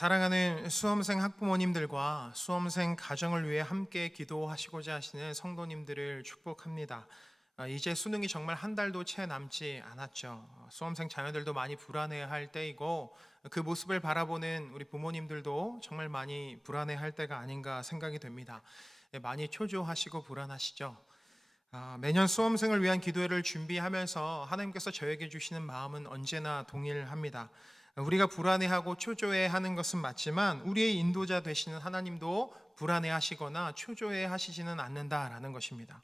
사랑하는 수험생 학부모님들과 수험생 가정을 위해 함께 기도하시고자 하시는 성도님들을 축복합니다. 이제 수능이 정말 한 달도 채 남지 않았죠. 수험생 자녀들도 많이 불안해할 때이고 그 모습을 바라보는 우리 부모님들도 정말 많이 불안해할 때가 아닌가 생각이 됩니다. 많이 초조하시고 불안하시죠. 매년 수험생을 위한 기도회를 준비하면서 하나님께서 저에게 주시는 마음은 언제나 동일합니다. 우리가 불안해하고 초조해하는 것은 맞지만 우리의 인도자 되시는 하나님도 불안해하시거나 초조해하시지는 않는다라는 것입니다.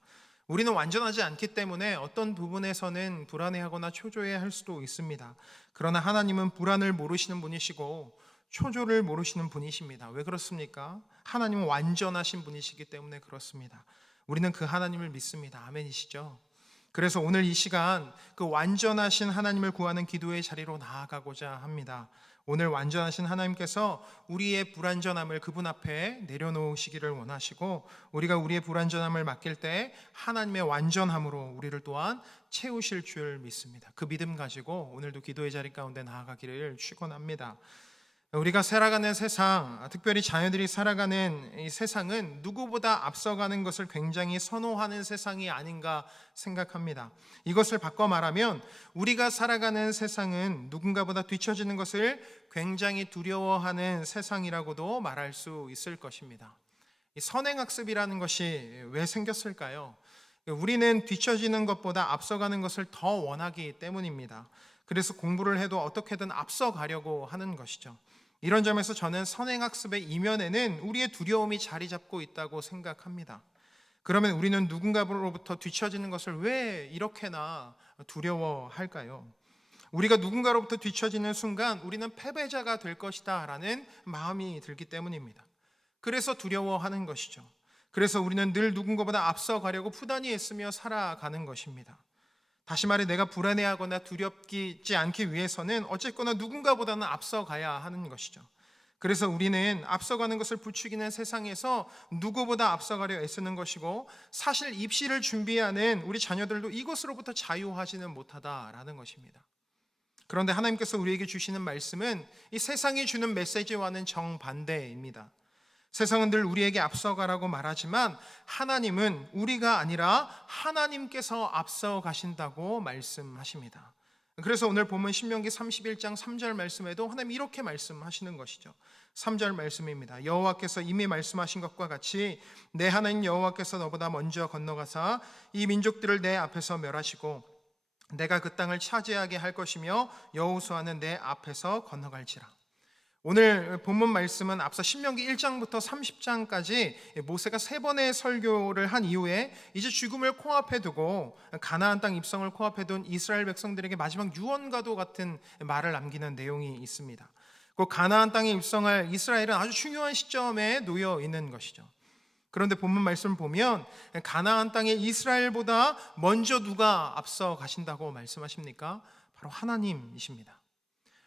우리는 완전하지 않기 때문에 어떤 부분에서는 불안해하거나 초조해할 수도 있습니다. 그러나 하나님은 불안을 모르시는 분이시고 초조를 모르시는 분이십니다. 왜 그렇습니까? 하나님은 완전하신 분이시기 때문에 그렇습니다. 우리는 그 하나님을 믿습니다. 아멘이시죠? 그래서 오늘 이 시간 그 완전하신 하나님을 구하는 기도의 자리로 나아가고자 합니다. 오늘 완전하신 하나님께서 우리의 불완전함을 그분 앞에 내려놓으시기를 원하시고 우리가 우리의 불완전함을 맡길 때 하나님의 완전함으로 우리를 또한 채우실 줄 믿습니다. 그 믿음 가지고 오늘도 기도의 자리 가운데 나아가기를 축원합니다. 우리가 살아가는 세상, 특별히 자녀들이 살아가는 이 세상은 누구보다 앞서가는 것을 굉장히 선호하는 세상이 아닌가 생각합니다. 이것을 바꿔 말하면 우리가 살아가는 세상은 누군가보다 뒤처지는 것을 굉장히 두려워하는 세상이라고도 말할 수 있을 것입니다. 이 선행학습이라는 것이 왜 생겼을까요? 우리는 뒤처지는 것보다 앞서가는 것을 더 원하기 때문입니다. 그래서 공부를 해도 어떻게든 앞서가려고 하는 것이죠. 이런 점에서 저는 선행학습의 이면에는 우리의 두려움이 자리 잡고 있다고 생각합니다. 그러면 우리는 누군가로부터 뒤처지는 것을 왜 이렇게나 두려워할까요? 우리가 누군가로부터 뒤처지는 순간 우리는 패배자가 될 것이다 라는 마음이 들기 때문입니다. 그래서 두려워하는 것이죠. 그래서 우리는 늘 누군가보다 앞서가려고 부단히 애쓰며 살아가는 것입니다. 다시 말해 내가 불안해하거나 두렵지 않기 위해서는 어쨌거나 누군가보다는 앞서가야 하는 것이죠. 그래서 우리는 앞서가는 것을 부추기는 세상에서 누구보다 앞서가려 애쓰는 것이고, 사실 입시를 준비하는 우리 자녀들도 이것으로부터 자유하지는 못하다라는 것입니다. 그런데 하나님께서 우리에게 주시는 말씀은 이 세상이 주는 메시지와는 정반대입니다. 세상은 늘 우리에게 앞서가라고 말하지만 하나님은 우리가 아니라 하나님께서 앞서 가신다고 말씀하십니다. 그래서 오늘 본문 신명기 31장 3절 말씀에도 하나님 이렇게 말씀하시는 것이죠. 3절 말씀입니다. 여호와께서 이미 말씀하신 것과 같이 내 하나님 여호와께서 너보다 먼저 건너가사 이 민족들을 내 앞에서 멸하시고 내가 그 땅을 차지하게 할 것이며 여호수아는 내 앞에서 건너갈지라. 오늘 본문 말씀은 앞서 신명기 1장부터 30장까지 모세가 3번의 설교를 한 이후에 이제 죽음을 코앞에 두고 가나안 땅 입성을 코앞에 둔 이스라엘 백성들에게 마지막 유언과도 같은 말을 남기는 내용이 있습니다. 그 가나안 땅에 입성할 이스라엘은 아주 중요한 시점에 놓여 있는 것이죠. 그런데 본문 말씀을 보면 가나안 땅에 이스라엘보다 먼저 누가 앞서 가신다고 말씀하십니까? 바로 하나님이십니다.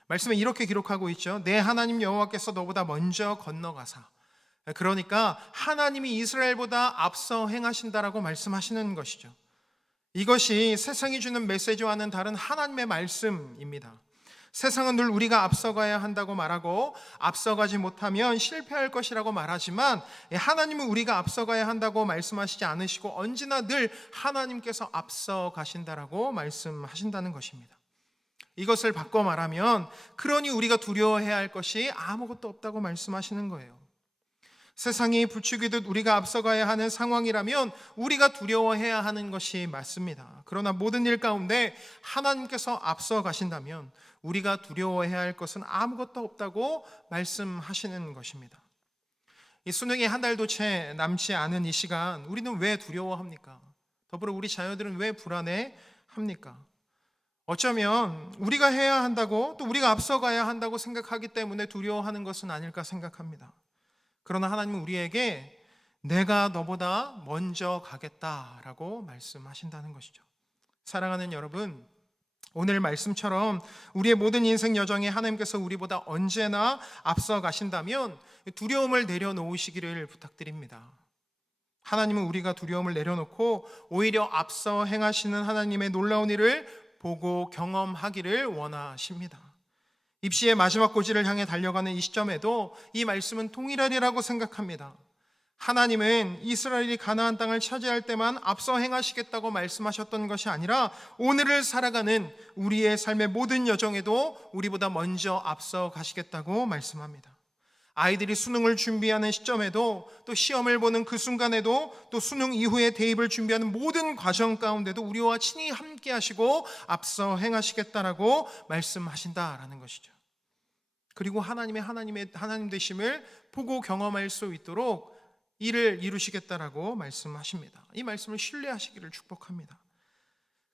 말씀에 이렇게 기록하고 있죠. 내 하나님 여호와께서 너보다 먼저 건너가사. 그러니까 하나님이 이스라엘보다 앞서 행하신다라고 말씀하시는 것이죠. 이것이 세상이 주는 메시지와는 다른 하나님의 말씀입니다. 세상은 늘 우리가 앞서가야 한다고 말하고 앞서가지 못하면 실패할 것이라고 말하지만 하나님은 우리가 앞서가야 한다고 말씀하시지 않으시고 언제나 늘 하나님께서 앞서 가신다라고 말씀하신다는 것입니다. 이것을 바꿔 말하면 그러니 우리가 두려워해야 할 것이 아무것도 없다고 말씀하시는 거예요. 세상이 부추기듯 우리가 앞서가야 하는 상황이라면 우리가 두려워해야 하는 것이 맞습니다. 그러나 모든 일 가운데 하나님께서 앞서 가신다면 우리가 두려워해야 할 것은 아무것도 없다고 말씀하시는 것입니다. 이 수능이 한 달도 채 남지 않은 이 시간 우리는 왜 두려워합니까? 더불어 우리 자녀들은 왜 불안해합니까? 어쩌면 우리가 해야 한다고 또 우리가 앞서가야 한다고 생각하기 때문에 두려워하는 것은 아닐까 생각합니다. 그러나 하나님은 우리에게 내가 너보다 먼저 가겠다라고 말씀하신다는 것이죠. 사랑하는 여러분, 오늘 말씀처럼 우리의 모든 인생 여정에 하나님께서 우리보다 언제나 앞서 가신다면 두려움을 내려놓으시기를 부탁드립니다. 하나님은 우리가 두려움을 내려놓고 오히려 앞서 행하시는 하나님의 놀라운 일을 보고 경험하기를 원하십니다. 입시의 마지막 고지를 향해 달려가는 이 시점에도 이 말씀은 동일하리라고 생각합니다. 하나님은 이스라엘이 가나안 땅을 차지할 때만 앞서 행하시겠다고 말씀하셨던 것이 아니라 오늘을 살아가는 우리의 삶의 모든 여정에도 우리보다 먼저 앞서 가시겠다고 말씀합니다. 아이들이 수능을 준비하는 시점에도 또 시험을 보는 그 순간에도 또 수능 이후에 대입을 준비하는 모든 과정 가운데도 우리와 친히 함께 하시고 앞서 행하시겠다라고 말씀하신다라는 것이죠. 그리고 하나님 되심을 보고 경험할 수 있도록 이를 이루시겠다라고 말씀하십니다. 이 말씀을 신뢰하시기를 축복합니다.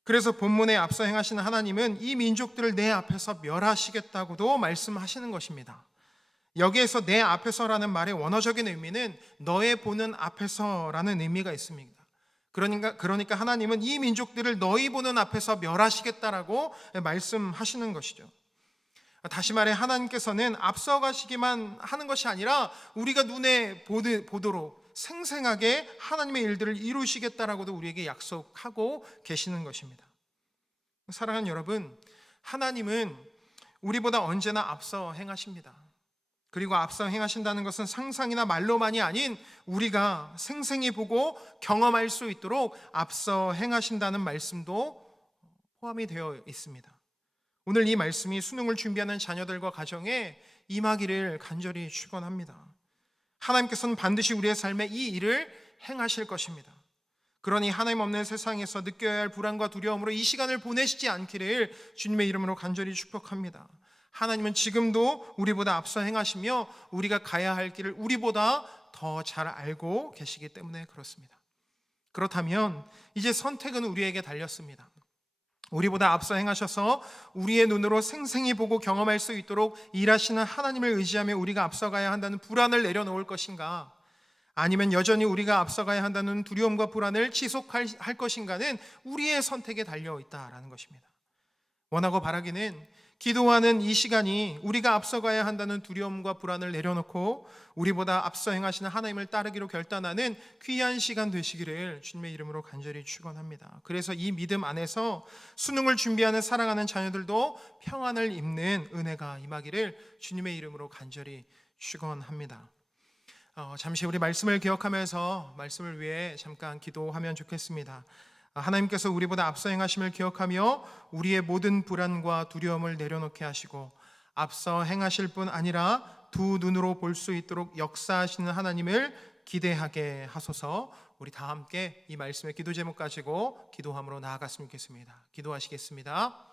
그래서 본문에 앞서 행하시는 하나님은 이 민족들을 내 앞에서 멸하시겠다고도 말씀하시는 것입니다. 여기에서 내 앞에서라는 말의 원어적인 의미는 너의 보는 앞에서라는 의미가 있습니다. 그러니까 하나님은 이 민족들을 너희 보는 앞에서 멸하시겠다라고 말씀하시는 것이죠. 다시 말해 하나님께서는 앞서가시기만 하는 것이 아니라 우리가 눈에 보도록 생생하게 하나님의 일들을 이루시겠다라고도 우리에게 약속하고 계시는 것입니다. 사랑하는 여러분, 하나님은 우리보다 언제나 앞서 행하십니다. 그리고 앞서 행하신다는 것은 상상이나 말로만이 아닌 우리가 생생히 보고 경험할 수 있도록 앞서 행하신다는 말씀도 포함이 되어 있습니다. 오늘 이 말씀이 수능을 준비하는 자녀들과 가정에 임하기를 간절히 축원합니다. 하나님께서는 반드시 우리의 삶에 이 일을 행하실 것입니다. 그러니 하나님 없는 세상에서 느껴야 할 불안과 두려움으로 이 시간을 보내시지 않기를 주님의 이름으로 간절히 축복합니다. 하나님은 지금도 우리보다 앞서 행하시며 우리가 가야 할 길을 우리보다 더 잘 알고 계시기 때문에 그렇습니다. 그렇다면 이제 선택은 우리에게 달렸습니다. 우리보다 앞서 행하셔서 우리의 눈으로 생생히 보고 경험할 수 있도록 일하시는 하나님을 의지하며 우리가 앞서가야 한다는 불안을 내려놓을 것인가, 아니면 여전히 우리가 앞서가야 한다는 두려움과 불안을 지속할 것인가는 우리의 선택에 달려 있다라는 것입니다. 원하고 바라기는 기도하는 이 시간이 우리가 앞서가야 한다는 두려움과 불안을 내려놓고 우리보다 앞서 행하시는 하나님을 따르기로 결단하는 귀한 시간 되시기를 주님의 이름으로 간절히 축원합니다. 그래서 이 믿음 안에서 수능을 준비하는 사랑하는 자녀들도 평안을 입는 은혜가 임하기를 주님의 이름으로 간절히 축원합니다. 잠시 우리 말씀을 기억하면서 말씀을 위해 잠깐 기도하면 좋겠습니다. 하나님께서 우리보다 앞서 행하심을 기억하며 우리의 모든 불안과 두려움을 내려놓게 하시고 앞서 행하실 뿐 아니라 두 눈으로 볼 수 있도록 역사하시는 하나님을 기대하게 하소서. 우리 다 함께 이 말씀의 기도 제목 가지고 기도함으로 나아갔으면 좋겠습니다. 기도하시겠습니다.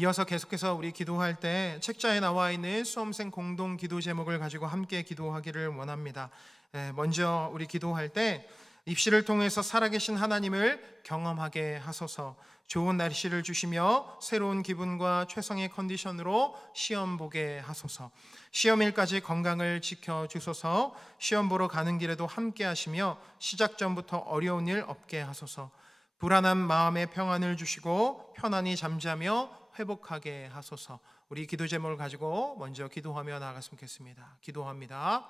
이어서 계속해서 우리 기도할 때 책자에 나와 있는 수험생 공동 기도 제목을 가지고 함께 기도하기를 원합니다. 먼저 우리 기도할 때 입시를 통해서 살아계신 하나님을 경험하게 하소서. 좋은 날씨를 주시며 새로운 기분과 최상의 컨디션으로 시험 보게 하소서. 시험일까지 건강을 지켜주소서. 시험 보러 가는 길에도 함께 하시며 시작 전부터 어려운 일 없게 하소서. 불안한 마음에 평안을 주시고 편안히 잠자며 회복하게 하소서. 우리 기도 제목을 가지고 먼저 기도하며 나아갔으면 좋겠습니다. 기도합니다.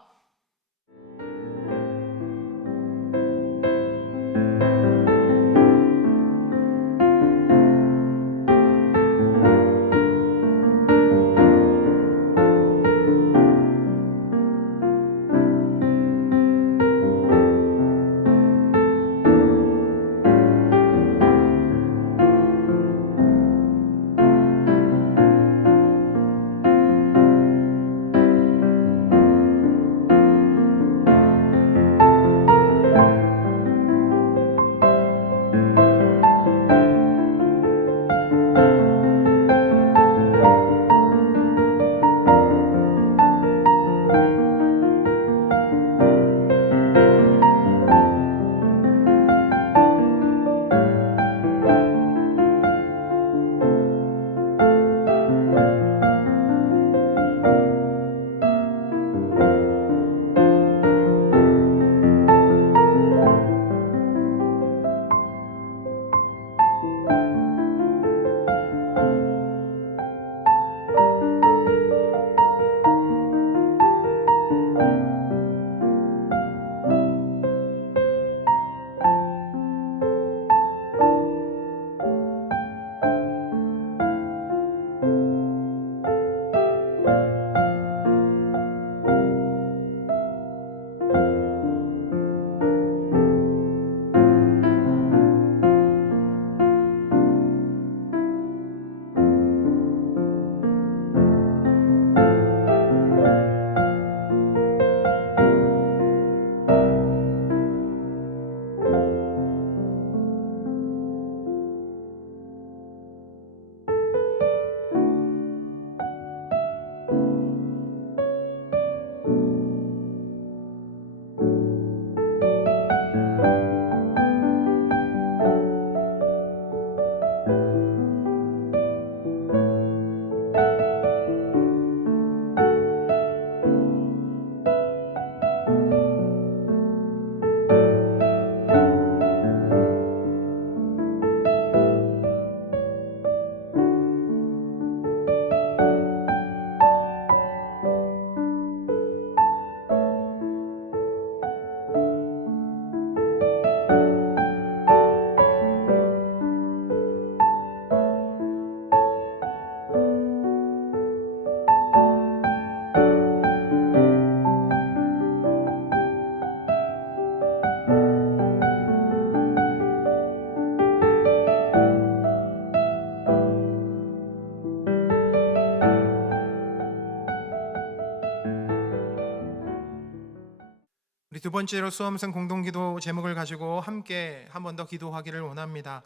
두 번째로 수험생 공동기도 제목을 가지고 함께 한 번 더 기도하기를 원합니다.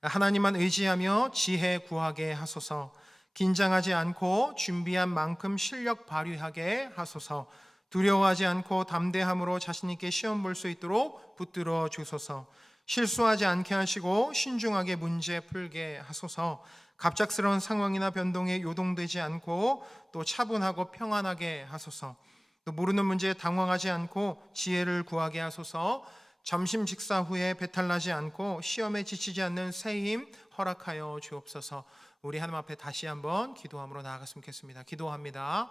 하나님만 의지하며 지혜 구하게 하소서. 긴장하지 않고 준비한 만큼 실력 발휘하게 하소서. 두려워하지 않고 담대함으로 자신 있게 시험 볼 수 있도록 붙들어 주소서. 실수하지 않게 하시고 신중하게 문제 풀게 하소서. 갑작스러운 상황이나 변동에 요동되지 않고 또 차분하고 평안하게 하소서. 또 모르는 문제에 당황하지 않고 지혜를 구하게 하소서. 점심 식사 후에 배탈나지 않고 시험에 지치지 않는 새 힘 허락하여 주옵소서. 우리 하나님 앞에 다시 한번 기도함으로 나아갔으면 좋겠습니다. 기도합니다.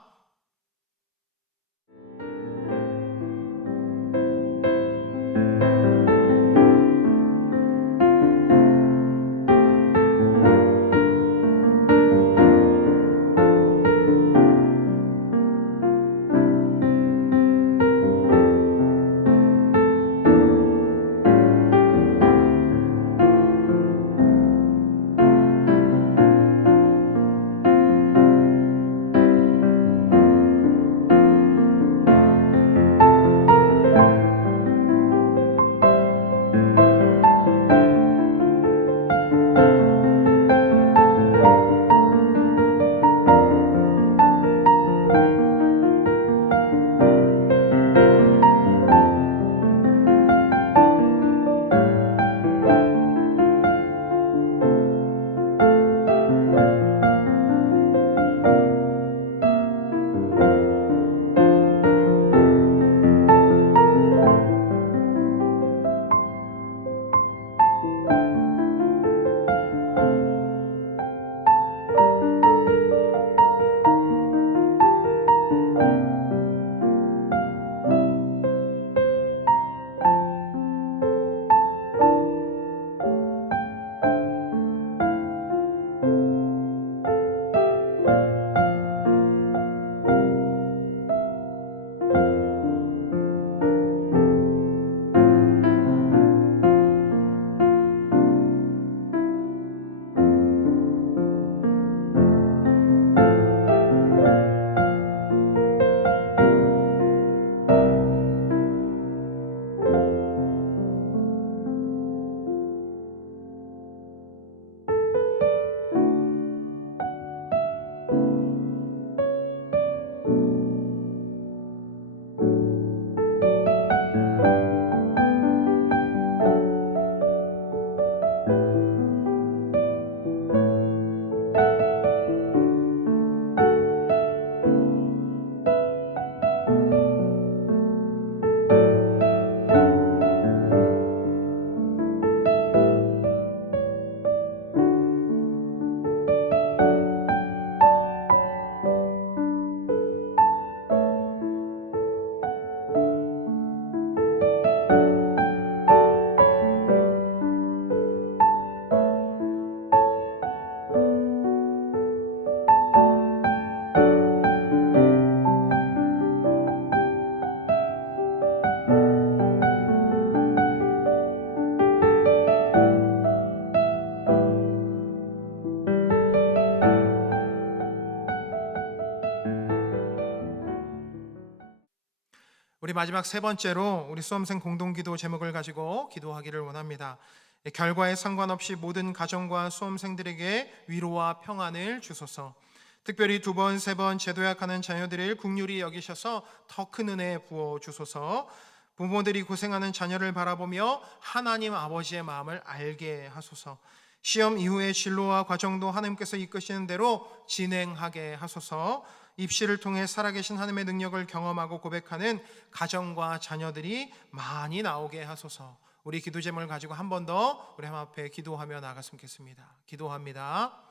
우리 마지막 세 번째로 우리 수험생 공동기도 제목을 가지고 기도하기를 원합니다. 결과에 상관없이 모든 가정과 수험생들에게 위로와 평안을 주소서. 특별히 두 번, 세 번 재도약하는 자녀들을 긍휼히 여기셔서 더 큰 은혜 부어 주소서. 부모들이 고생하는 자녀를 바라보며 하나님 아버지의 마음을 알게 하소서. 시험 이후의 진로와 과정도 하나님께서 이끄시는 대로 진행하게 하소서. 입시를 통해 살아계신 하나님의 능력을 경험하고 고백하는 가정과 자녀들이 많이 나오게 하소서. 우리 기도 제목을 가지고 한 번 더 우리 하나님 앞에 기도하며 나아갔으면 좋겠습니다. 기도합니다.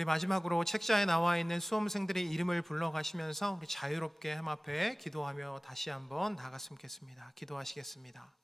우리 마지막으로 책자에 나와 있는 수험생들의 이름을 불러가시면서 우리 자유롭게 햄 앞에 기도하며 다시 한번 나갔으면 좋겠습니다. 기도하시겠습니다.